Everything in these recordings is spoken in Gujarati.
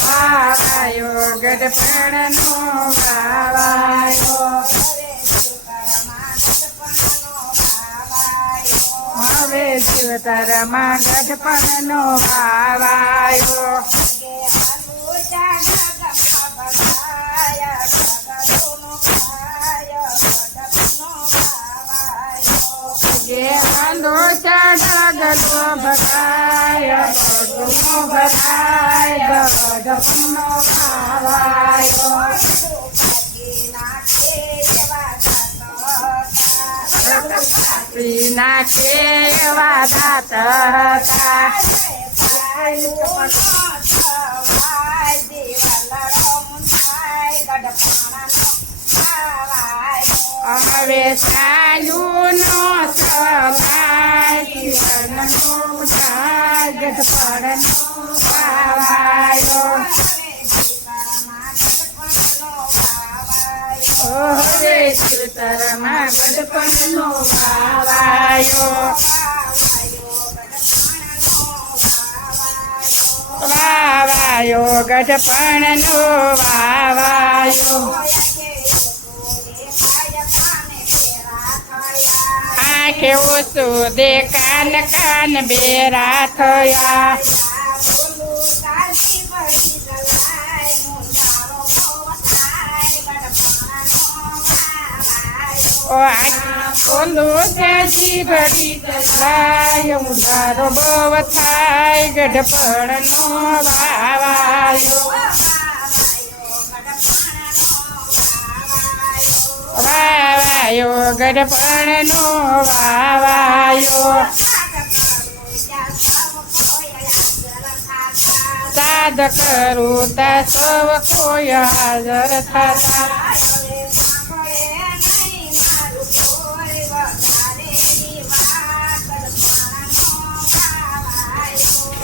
વાવાયો ગઢપણનો વાવાયો હવે જીવતરમાં ગઢપણનો વાવાયો વાંધો ચડગલો ભગાય ગઢનો ભગાય ગઢપણનો વાવાયો નાખે એવા દાંત હતા હવે સાયું નો સવાય જીવનનો થાય ગઢપણનો વાવાયો હવે જીવતરમાં ગઢપણનો વાવાયો વાવાયો ગઢપણનો વાવાયો આંખે ઓછું દે કાન કાન બેરા થયા ઓલું ત્યાંથી ભરી જલાય ઉધારો બહુ થાય ગઢપણનો વાવાયો વાવાયો ગઢપણનો વાવાયો સાદ કરું તા સૌ કોઈ હાજર થતા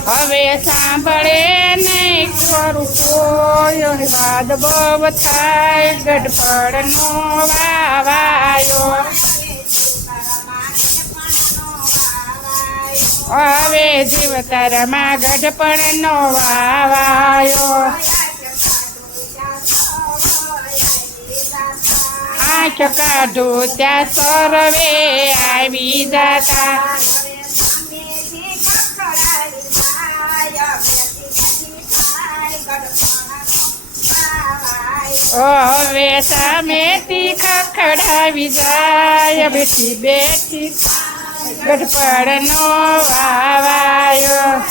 હવે સાંભળે નહીં ખરું કોઈ વાદ બહુ થાય ગઢપણનો વાવાયો હવે જીવતરમાં ગઢપણનો વાવાયો આંખ કાઢું ત્યાં સર્વે આવી જતા હવે સામેથી ખખડાવી જાય બેઠી બેઠી ગઢપણનો વાવાયો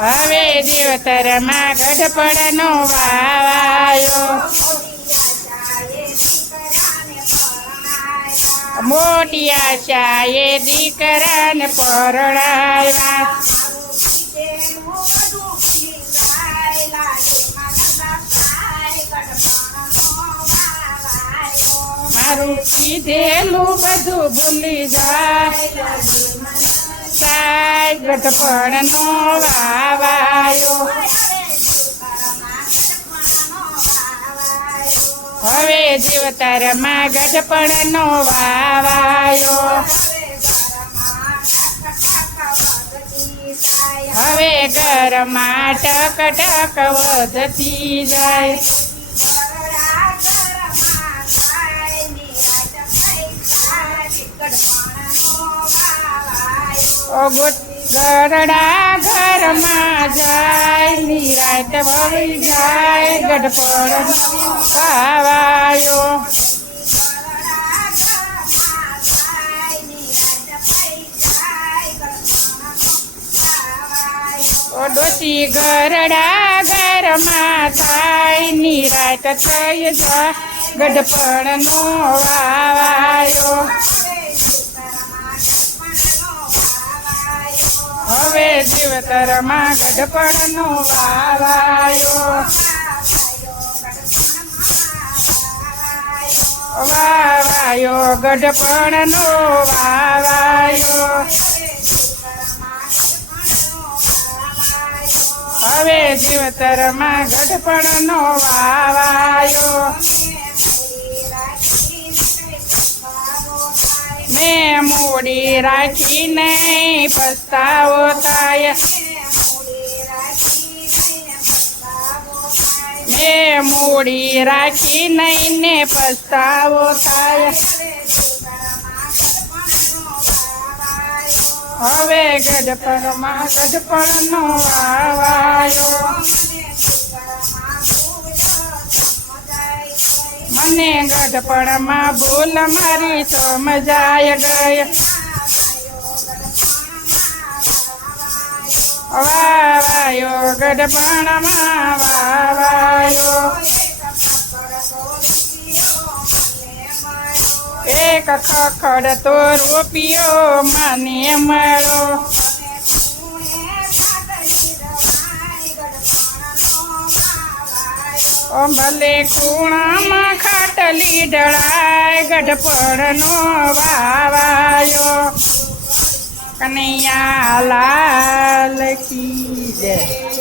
હવે જીવતરમાં ગઢપણનો વાવાયો મોટી આશાએ દીકરાને પરણાવ્યા મારું કીધેલું બધું ભૂલી જાય સાય ગઢપણનો વાવાયો હવે જીવતરમાં ગઢપણનો વાવાયો હવે ઘરમાં ટક ટક વધતી જાય ગરડા ઘરમાં જાય નિરાત ભરી જાય ગઢપણનો વાવાયો ડોસી ગરડા ઘરમાં થાય નિરાત થઈ જાય ગઢપણનો વાવાયો હવે જીવતરમાં ગઢપણનો વાવાયો વાવાયો ગઢપણનો વાવાયો હવે જીવતરમાં ગઢપણનો વાવાયો મેં મૂડી રાખી નહીં પસ્તાવો થાય મેં મૂડી રાખી નહીં ને પસ્તાવો થાય હવે ગઢપણમાં ગઢપણનો વાવાયો મને ગઢપણમાં ભૂલ મારી સમજાય ગઈ વાવાયો ગઢપણમાં વાવાયો એક ખખડતો રૂપિયો મને મળ્યો ભલે ખૂણામાં ખાટલી ઢળાય ગઢપણનો વાવાયો કનૈયા લાલ કી જય